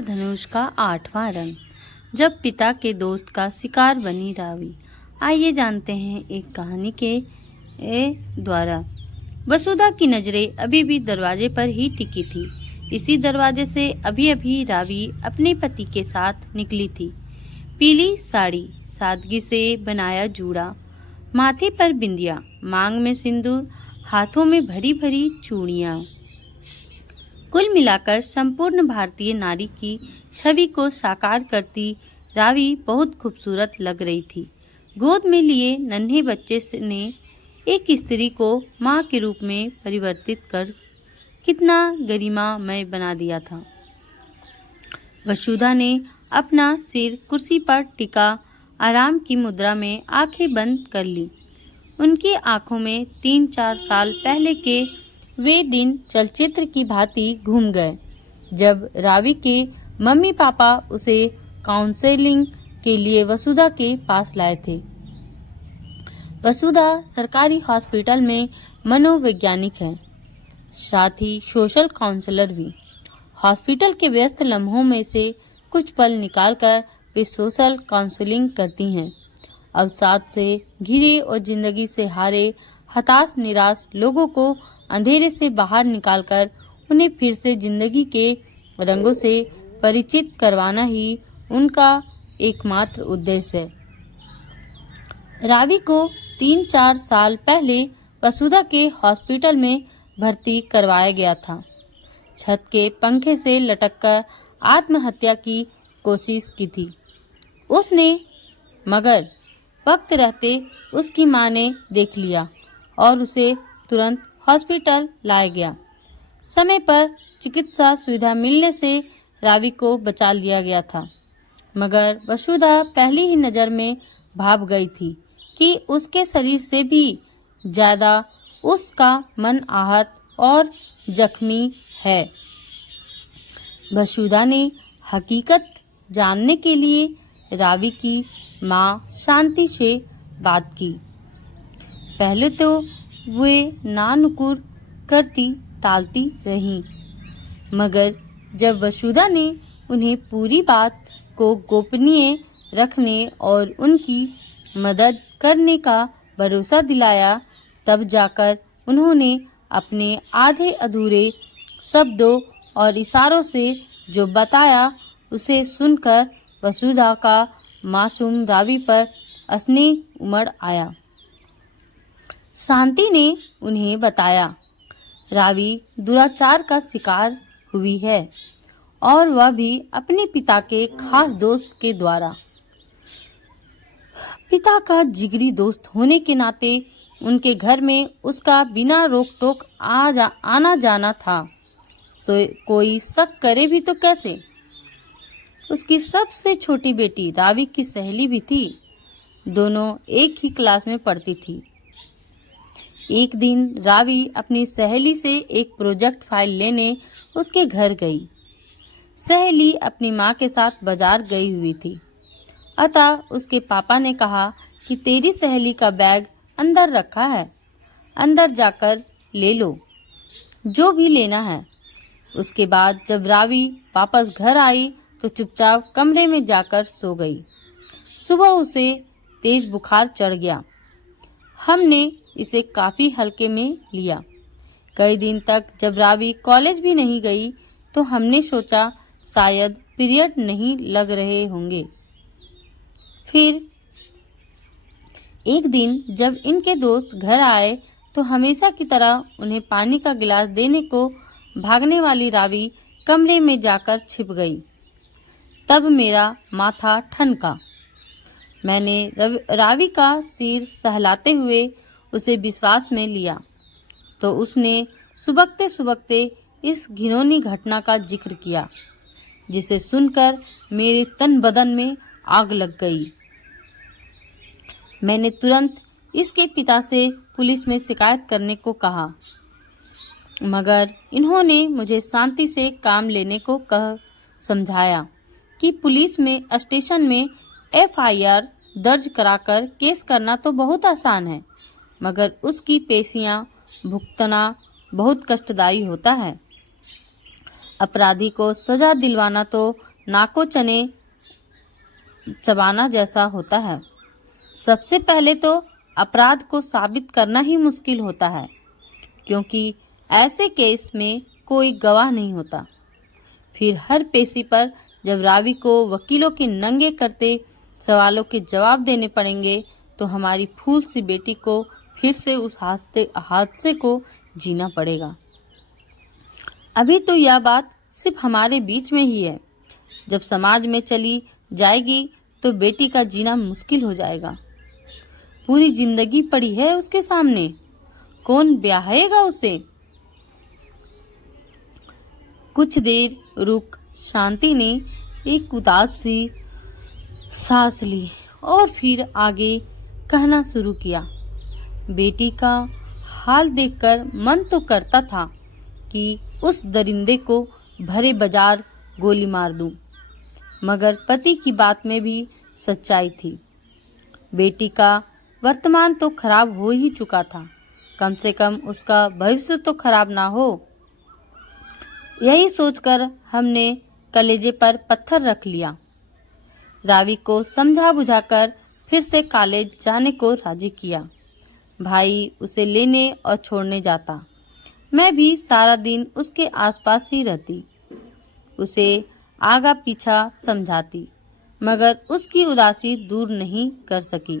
इंद्रधनुष का 8वां रंग। जब पिता के दोस्त का शिकार बनी रावी। आइए जानते हैं एक कहानी के द्वारा। वसुधा की नजरें अभी भी दरवाजे पर ही टिकी थी। इसी दरवाजे से अभी अभी रावी अपने पति के साथ निकली थी। पीली साड़ी, सादगी से बनाया जूड़ा, माथे पर बिंदिया, मांग में सिंदूर, हाथों में भरी भरी चूड़ियां। कुल मिलाकर संपूर्ण भारतीय नारी की छवि को साकार करती रावी बहुत खूबसूरत लग रही थी। गोद में लिए नन्हे बच्चे ने एक स्त्री को मां के रूप में परिवर्तित कर कितना गरिमामय बना दिया था। वसुधा ने अपना सिर कुर्सी पर टिका आराम की मुद्रा में आंखें बंद कर ली। उनकी आंखों में 3-4 साल पहले के वे दिन चलचित्र की भांति घूम गए, जब रावी के मम्मी पापा उसे काउंसलिंग के लिए वसुधा के पास लाए थे। वसुधा सरकारी हॉस्पिटल में मनोवैज्ञानिक है, साथ ही सोशल काउंसलर भी। हॉस्पिटल के व्यस्त लम्हों में से कुछ पल निकालकर वे सोशल काउंसलिंग करती हैं। अवसाद से घिरे और जिंदगी से हारे, हताश निराश लोगों को अंधेरे से बाहर निकालकर उन्हें फिर से जिंदगी के रंगों से परिचित करवाना ही उनका एकमात्र उद्देश्य है। रावी को 3-4 साल पहले वसुधा के हॉस्पिटल में भर्ती करवाया गया था। छत के पंखे से लटककर आत्महत्या की कोशिश की थी उसने, मगर वक्त रहते उसकी मां ने देख लिया और उसे तुरंत हॉस्पिटल लाया गया। समय पर चिकित्सा सुविधा मिलने से रावी को बचा लिया गया था, मगर वसुधा पहली ही नज़र में भाप गई थी कि उसके शरीर से भी ज्यादा उसका मन आहत और जख्मी है। वसुधा ने हकीकत जानने के लिए रावी की मां शांति से बात की। पहले तो वे नानुकुर करती टालती रहीं, मगर जब वसुधा ने उन्हें पूरी बात को गोपनीय रखने और उनकी मदद करने का भरोसा दिलाया, तब जाकर उन्होंने अपने आधे अधूरे शब्दों और इशारों से जो बताया, उसे सुनकर वसुधा का मासूम रावी पर स्नेह उमड़ आया। शांति ने उन्हें बताया, रावी दुराचार का शिकार हुई है और वह भी अपने पिता के खास दोस्त के द्वारा। पिता का जिगरी दोस्त होने के नाते उनके घर में उसका बिना रोक टोक आना जाना था। कोई शक करे भी तो कैसे। उसकी सबसे छोटी बेटी रावी की सहेली भी थी। दोनों एक ही क्लास में पढ़ती थी। एक दिन रावी अपनी सहेली से एक प्रोजेक्ट फाइल लेने उसके घर गई। सहेली अपनी माँ के साथ बाजार गई हुई थी, अतः उसके पापा ने कहा कि तेरी सहेली का बैग अंदर रखा है, अंदर जाकर ले लो जो भी लेना है। उसके बाद जब रावी वापस घर आई तो चुपचाप कमरे में जाकर सो गई। सुबह उसे तेज बुखार चढ़ गया। हमने इसे काफी हल्के में लिया। कई दिन तक जब रावी कॉलेज भी नहीं गई तो हमने सोचा शायद पीरियड नहीं लग रहे होंगे। फिर एक दिन जब इनके दोस्त घर आए तो हमेशा की तरह उन्हें पानी का गिलास देने को भागने वाली रावी कमरे में जाकर छिप गई। तब मेरा माथा ठनका। मैंने रावी का सिर सहलाते हुए उसे विश्वास में लिया तो उसने सुबकते सुबकते इस घिनौनी घटना का जिक्र किया, जिसे सुनकर मेरे तन बदन में आग लग गई। मैंने तुरंत इसके पिता से पुलिस में शिकायत करने को कहा, मगर इन्होंने मुझे शांति से काम लेने को कह समझाया कि पुलिस में स्टेशन में FIR दर्ज कराकर केस करना तो बहुत आसान है, मगर उसकी पेशियां भुगतना बहुत कष्टदायी होता है। अपराधी को सजा दिलवाना तो नाको चने चबाना जैसा होता है। सबसे पहले तो अपराध को साबित करना ही मुश्किल होता है, क्योंकि ऐसे केस में कोई गवाह नहीं होता। फिर हर पेशी पर जब रावी को वकीलों के नंगे करते सवालों के जवाब देने पड़ेंगे, तो हमारी फूल सी बेटी को फिर से उस हादसे को जीना पड़ेगा। अभी तो यह बात सिर्फ हमारे बीच में ही है। जब समाज में चली जाएगी तो बेटी का जीना मुश्किल हो जाएगा। पूरी जिंदगी पड़ी है उसके सामने, कौन ब्याहेगा उसे? कुछ देर रुक शांति ने एक उदास सी सांस ली और फिर आगे कहना शुरू किया। बेटी का हाल देखकर मन तो करता था कि उस दरिंदे को भरे बाजार गोली मार दूं, मगर पति की बात में भी सच्चाई थी। बेटी का वर्तमान तो खराब हो ही चुका था, कम से कम उसका भविष्य तो खराब ना हो। यही सोचकर हमने कलेजे पर पत्थर रख लिया। रावी को समझा बुझाकर फिर से कॉलेज जाने को राजी किया। भाई उसे लेने और छोड़ने जाता, मैं भी सारा दिन उसके आसपास ही रहती, उसे आगा पीछा समझाती, मगर उसकी उदासी दूर नहीं कर सकी।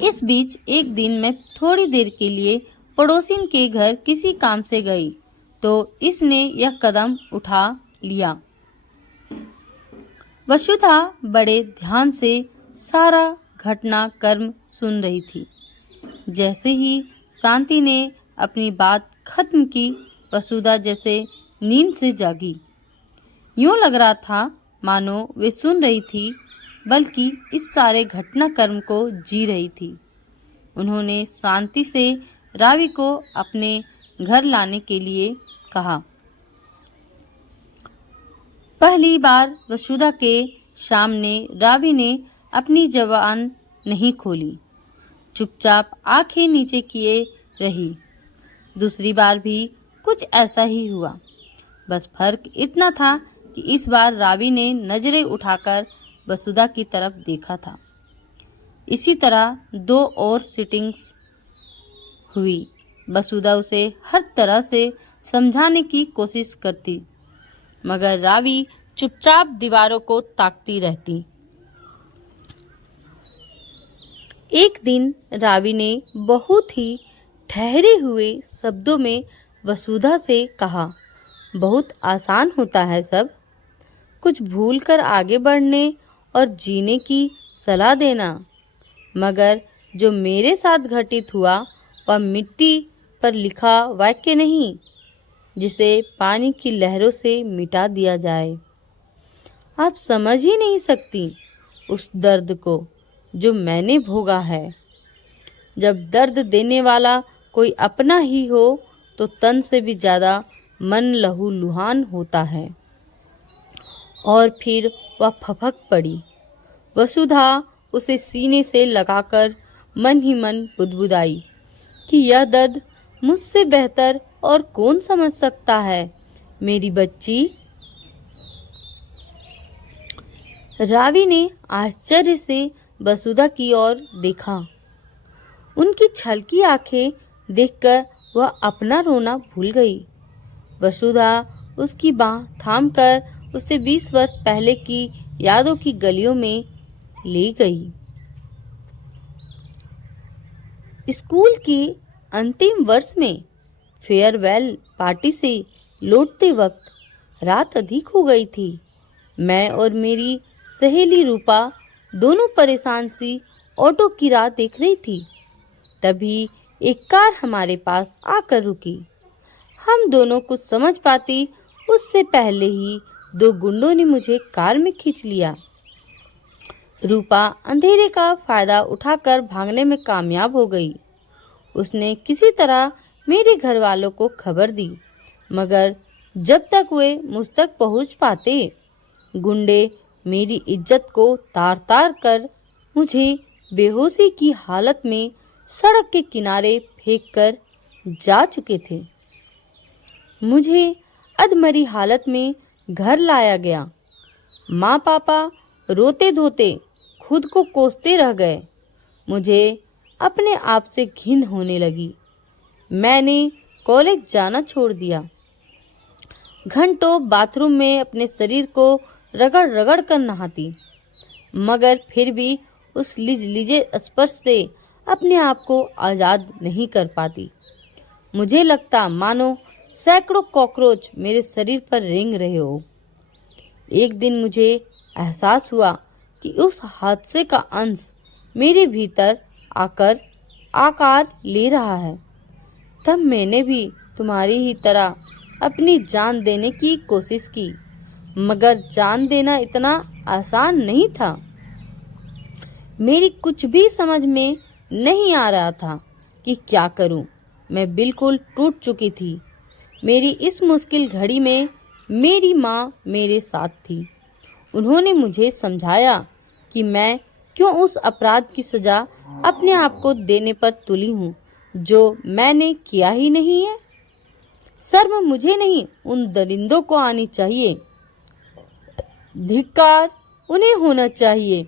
इस बीच एक दिन मैं थोड़ी देर के लिए पड़ोसिन के घर किसी काम से गई, तो इसने यह कदम उठा लिया। वसुधा बड़े ध्यान से सारा घटनाक्रम सुन रही थी। जैसे ही शांति ने अपनी बात खत्म की, वसुधा जैसे नींद से जागी। यूं लग रहा था मानो वे सुन रही थी, बल्कि इस सारे घटनाक्रम को जी रही थी। उन्होंने शांति से रावी को अपने घर लाने के लिए कहा। पहली बार वसुधा के सामने रावी ने अपनी जबान नहीं खोली, चुपचाप आंखें नीचे किए रही। दूसरी बार भी कुछ ऐसा ही हुआ, बस फर्क इतना था कि इस बार रावी ने नजरें उठाकर वसुधा की तरफ देखा था। इसी तरह 2 और सिटिंग्स हुई। वसुधा उसे हर तरह से समझाने की कोशिश करती, मगर रावी चुपचाप दीवारों को ताकती रहती। एक दिन रावी ने बहुत ही ठहरे हुए शब्दों में वसुधा से कहा, बहुत आसान होता है सब, कुछ भूल कर आगे बढ़ने और जीने की सलाह देना, मगर जो मेरे साथ घटित हुआ वह मिट्टी पर लिखा वाक्य नहीं, जिसे पानी की लहरों से मिटा दिया जाए। आप समझ ही नहीं सकती उस दर्द को जो मैंने भोगा है। जब दर्द देने वाला कोई अपना ही हो तो तन से भी ज़्यादा मन लहूलुहान होता है। और फिर वह फपक पड़ी। वसुधा उसे सीने से लगाकर मन ही मन बुदबुदाई कि यह दर्द मुझसे बेहतर और कौन समझ सकता है मेरी बच्ची। रावी ने आश्चर्य से वसुधा की ओर देखा। उनकी छलकी आंखें देखकर वह अपना रोना भूल गई। वसुधा उसकी बांह थामकर उसे 20 वर्ष पहले की यादों की गलियों में ले गई। स्कूल के अंतिम वर्ष में फेयरवेल पार्टी से लौटते वक्त रात अधिक हो गई थी। मैं और मेरी सहेली रूपा दोनों परेशान सी ऑटो की राह देख रही थी। तभी एक कार हमारे पास आकर रुकी। हम दोनों कुछ समझ पाती उससे पहले ही 2 गुंडों ने मुझे कार में खींच लिया। रूपा अंधेरे का फायदा उठाकर भागने में कामयाब हो गई। उसने किसी तरह मेरे घर वालों को खबर दी, मगर जब तक वे मुझ तक पहुंच पाते, गुंडे मेरी इज्जत को तार तार कर मुझे बेहोशी की हालत में सड़क के किनारे फेंककर जा चुके थे। मुझे अधमरी हालत में घर लाया गया माँ पापा रोते धोते खुद को कोसते रह गए। मुझे अपने आप से घिन होने लगी। मैंने कॉलेज जाना छोड़ दिया। घंटों बाथरूम में अपने शरीर को रगड़ रगड़ कर नहाती, मगर फिर भी उस लिजे स्पर्श से अपने आप को आज़ाद नहीं कर पाती। मुझे लगता मानो सैकड़ों कॉकरोच मेरे शरीर पर रेंग रहे हो। एक दिन मुझे एहसास हुआ कि उस हादसे का अंश मेरे भीतर आकर आकार ले रहा है। तब मैंने भी तुम्हारी ही तरह अपनी जान देने की कोशिश की, मगर जान देना इतना आसान नहीं था। मेरी कुछ भी समझ में नहीं आ रहा था कि क्या करूं। मैं बिल्कुल टूट चुकी थी। मेरी इस मुश्किल घड़ी में मेरी माँ मेरे साथ थी। उन्होंने मुझे समझाया कि मैं क्यों उस अपराध की सजा अपने आप को देने पर तुली हूँ जो मैंने किया ही नहीं है। शर्म मुझे नहीं, उन दरिंदों को आनी चाहिए। धिक्कार उन्हें होना चाहिए।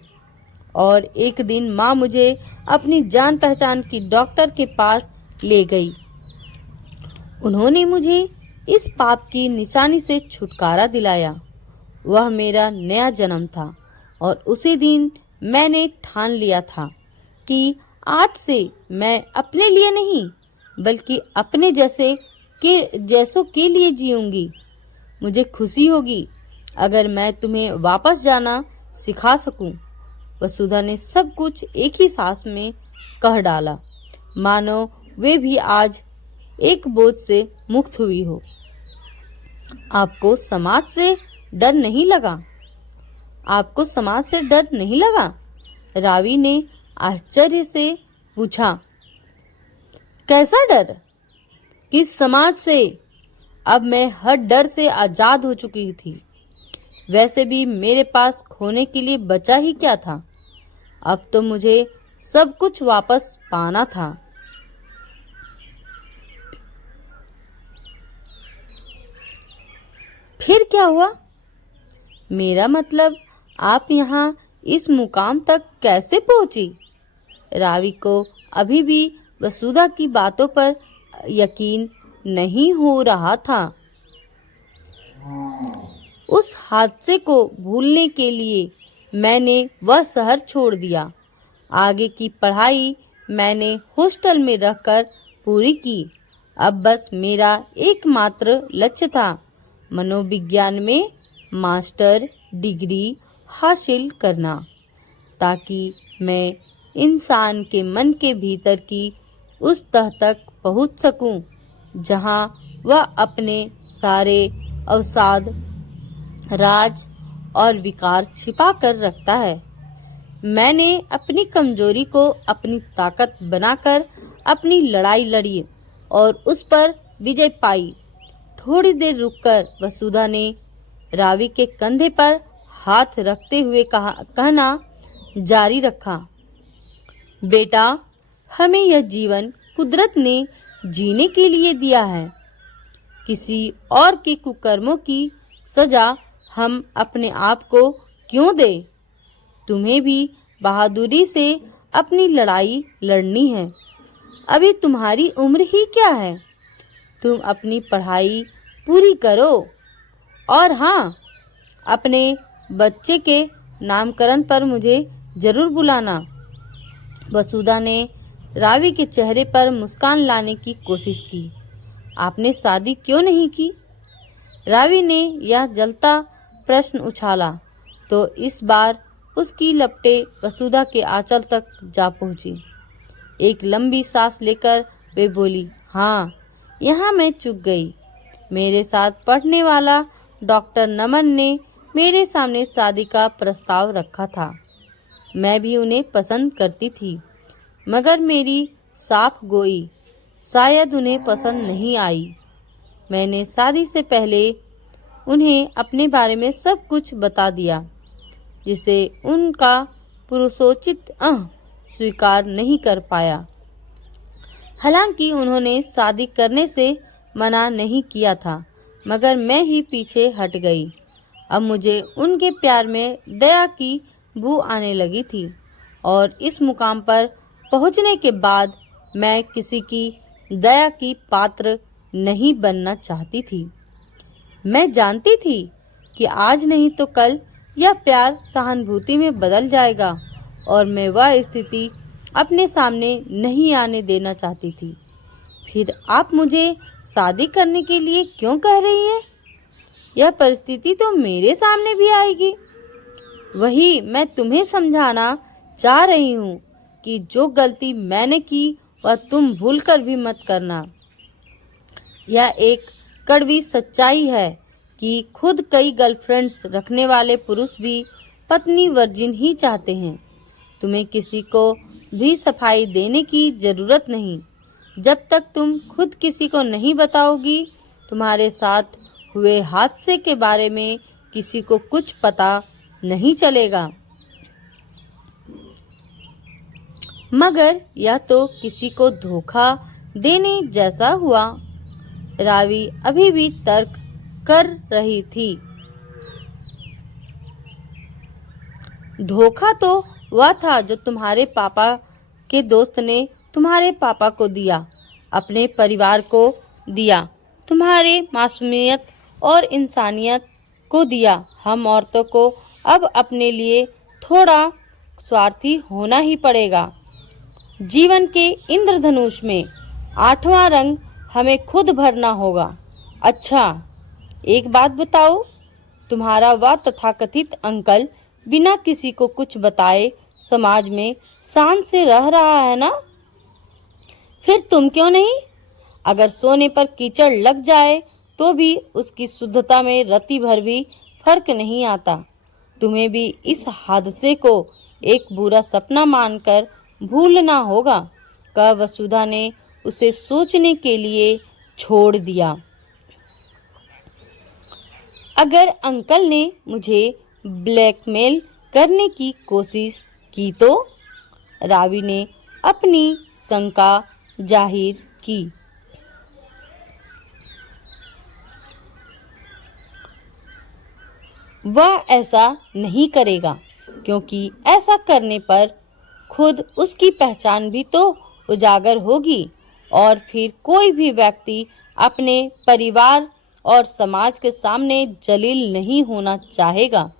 और एक दिन माँ मुझे अपनी जान पहचान की डॉक्टर के पास ले गई। उन्होंने मुझे इस पाप की निशानी से छुटकारा दिलाया। वह मेरा नया जन्म था और उसी दिन मैंने ठान लिया था कि आज से मैं अपने लिए नहीं बल्कि अपने जैसों के लिए जीऊंगी। मुझे खुशी होगी अगर मैं तुम्हें वापस जाना सिखा सकूं। वसुधा ने सब कुछ एक ही सांस में कह डाला, मानो वे भी आज एक बोझ से मुक्त हुई हो। आपको समाज से डर नहीं लगा? आपको समाज से डर नहीं लगा? रावी ने आश्चर्य से पूछा। कैसा डर? किस समाज से? अब मैं हर डर से आजाद हो चुकी थी। वैसे भी मेरे पास खोने के लिए बचा ही क्या था। अब तो मुझे सब कुछ वापस पाना था। फिर क्या हुआ? मेरा मतलब, आप यहाँ इस मुकाम तक कैसे पहुंची? रावी को अभी भी वसुधा की बातों पर यकीन नहीं हो रहा था। उस हादसे को भूलने के लिए मैंने वह शहर छोड़ दिया। आगे की पढ़ाई मैंने हॉस्टल में रहकर पूरी की। अब बस मेरा एकमात्र लक्ष्य था मनोविज्ञान में मास्टर डिग्री हासिल करना, ताकि मैं इंसान के मन के भीतर की उस तह तक पहुंच सकूं जहां वह अपने सारे अवसाद, राज और विकार छिपा कर रखता है। मैंने अपनी कमजोरी को अपनी ताकत बनाकर अपनी लड़ाई लड़ी और उस पर विजय पाई। थोड़ी देर रुककर वसुधा ने रावी के कंधे पर हाथ रखते हुए कहना जारी रखा। बेटा, हमें यह जीवन कुदरत ने जीने के लिए दिया है। किसी और के कुकर्मों की सजा हम अपने आप को क्यों दें? तुम्हें भी बहादुरी से अपनी लड़ाई लड़नी है। अभी तुम्हारी उम्र ही क्या है? तुम अपनी पढ़ाई पूरी करो और हाँ, अपने बच्चे के नामकरण पर मुझे जरूर बुलाना। वसुधा ने रावी के चेहरे पर मुस्कान लाने की कोशिश की। आपने शादी क्यों नहीं की? रावी ने यह जलता प्रश्न उछाला तो इस बार उसकी लपटें वसुधा के आंचल तक जा पहुंची। एक लंबी सांस लेकर वे बोली, हाँ, यहाँ मैं चूक गई। मेरे साथ पढ़ने वाला डॉक्टर नमन ने मेरे सामने शादी का प्रस्ताव रखा था। मैं भी उन्हें पसंद करती थी, मगर मेरी साफ गोई शायद उन्हें पसंद नहीं आई। मैंने शादी से पहले उन्हें अपने बारे में सब कुछ बता दिया, जिसे उनका पुरुषोचित स्वीकार नहीं कर पाया। हालांकि उन्होंने शादी करने से मना नहीं किया था, मगर मैं ही पीछे हट गई। अब मुझे उनके प्यार में दया की बू आने लगी थी और इस मुकाम पर पहुंचने के बाद मैं किसी की दया की पात्र नहीं बनना चाहती थी। मैं जानती थी कि आज नहीं तो कल यह प्यार सहानुभूति में बदल जाएगा और मैं वह स्थिति अपने सामने नहीं आने देना चाहती थी। फिर आप मुझे शादी करने के लिए क्यों कह रही हैं? यह परिस्थिति तो मेरे सामने भी आएगी। वही मैं तुम्हें समझाना चाह रही हूँ कि जो गलती मैंने की वह तुम भूलकर भी मत करना। यह एक कड़वी सच्चाई है कि खुद कई गर्लफ्रेंड्स रखने वाले पुरुष भी पत्नी वर्जिन ही चाहते हैं। तुम्हें किसी को भी सफाई देने की जरूरत नहीं। जब तक तुम खुद किसी को नहीं बताओगी, तुम्हारे साथ हुए हादसे के बारे में किसी को कुछ पता नहीं चलेगा। मगर यह तो किसी को धोखा देने जैसा हुआ। रावी अभी भी तर्क कर रही थी। धोखा तो वह था जो तुम्हारे पापा के दोस्त ने तुम्हारे पापा को दिया, अपने परिवार को दिया, तुम्हारे मासूमियत और इंसानियत को दिया। हम औरतों को अब अपने लिए थोड़ा स्वार्थी होना ही पड़ेगा। जीवन के इंद्रधनुष में 8वां रंग हमें खुद भरना होगा। अच्छा, एक बात बताओ, तुम्हारा वह तथाकथित अंकल बिना किसी को कुछ बताए समाज में शान से रह रहा है ना? फिर तुम क्यों नहीं? अगर सोने पर कीचड़ लग जाए तो भी उसकी शुद्धता में रत्ती भर भी फर्क नहीं आता। तुम्हें भी इस हादसे को एक बुरा सपना मानकर भूलना होगा। कब वसुधा ने उसे सोचने के लिए छोड़ दिया। अगर अंकल ने मुझे ब्लैकमेल करने की कोशिश की तो? रावी ने अपनी शंका जाहिर की। वह ऐसा नहीं करेगा, क्योंकि ऐसा करने पर खुद उसकी पहचान भी तो उजागर होगी और फिर कोई भी व्यक्ति अपने परिवार और समाज के सामने जलील नहीं होना चाहेगा।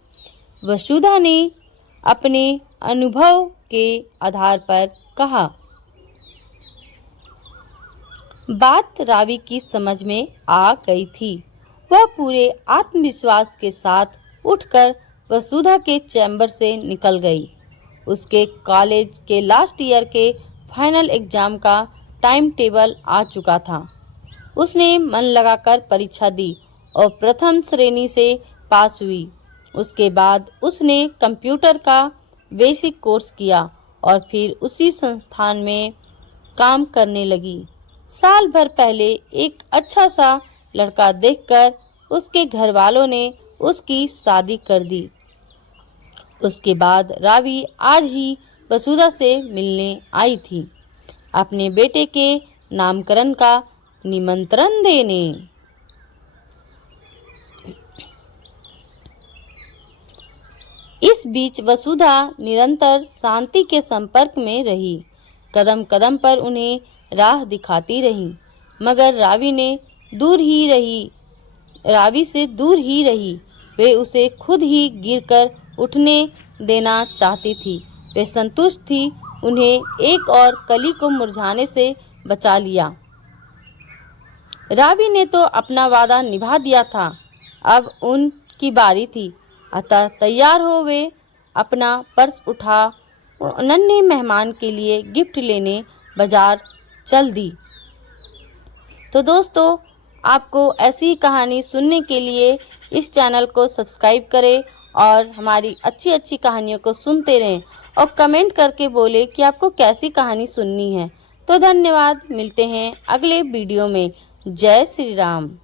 वसुधा ने अपने अनुभव के आधार पर कहा। बात रावी की समझ में आ गई थी। वह पूरे आत्मविश्वास के साथ उठकर वसुधा के चैम्बर से निकल गई। उसके कॉलेज के लास्ट ईयर के फाइनल एग्जाम का टाइम टेबल आ चुका था। उसने मन लगाकर परीक्षा दी और प्रथम श्रेणी से पास हुई। उसके बाद उसने कंप्यूटर का बेसिक कोर्स किया और फिर उसी संस्थान में काम करने लगी। साल भर पहले एक अच्छा सा लड़का देखकर उसके घर वालों ने उसकी शादी कर दी। उसके बाद रावी आज ही वसुधा से मिलने आई थी, अपने बेटे के नामकरण का निमंत्रण देने। इस बीच वसुधा निरंतर शांति के संपर्क में रही, कदम कदम पर उन्हें राह दिखाती रही, मगर रावी से दूर ही रही। वे उसे खुद ही गिरकर उठने देना चाहती थी। वे संतुष्ट थी, उन्हें एक और कली को मुरझाने से बचा लिया। रावी ने तो अपना वादा निभा दिया था, अब उनकी बारी थी। अतः तैयार हो वे अपना पर्स उठा नन्हे मेहमान के लिए गिफ्ट लेने बाजार चल दी। तो दोस्तों, आपको ऐसी ही कहानी सुनने के लिए इस चैनल को सब्सक्राइब करें और हमारी अच्छी अच्छी कहानियों को सुनते रहें और कमेंट करके बोले कि आपको कैसी कहानी सुननी है। तो धन्यवाद, मिलते हैं अगले वीडियो में। जय श्री राम।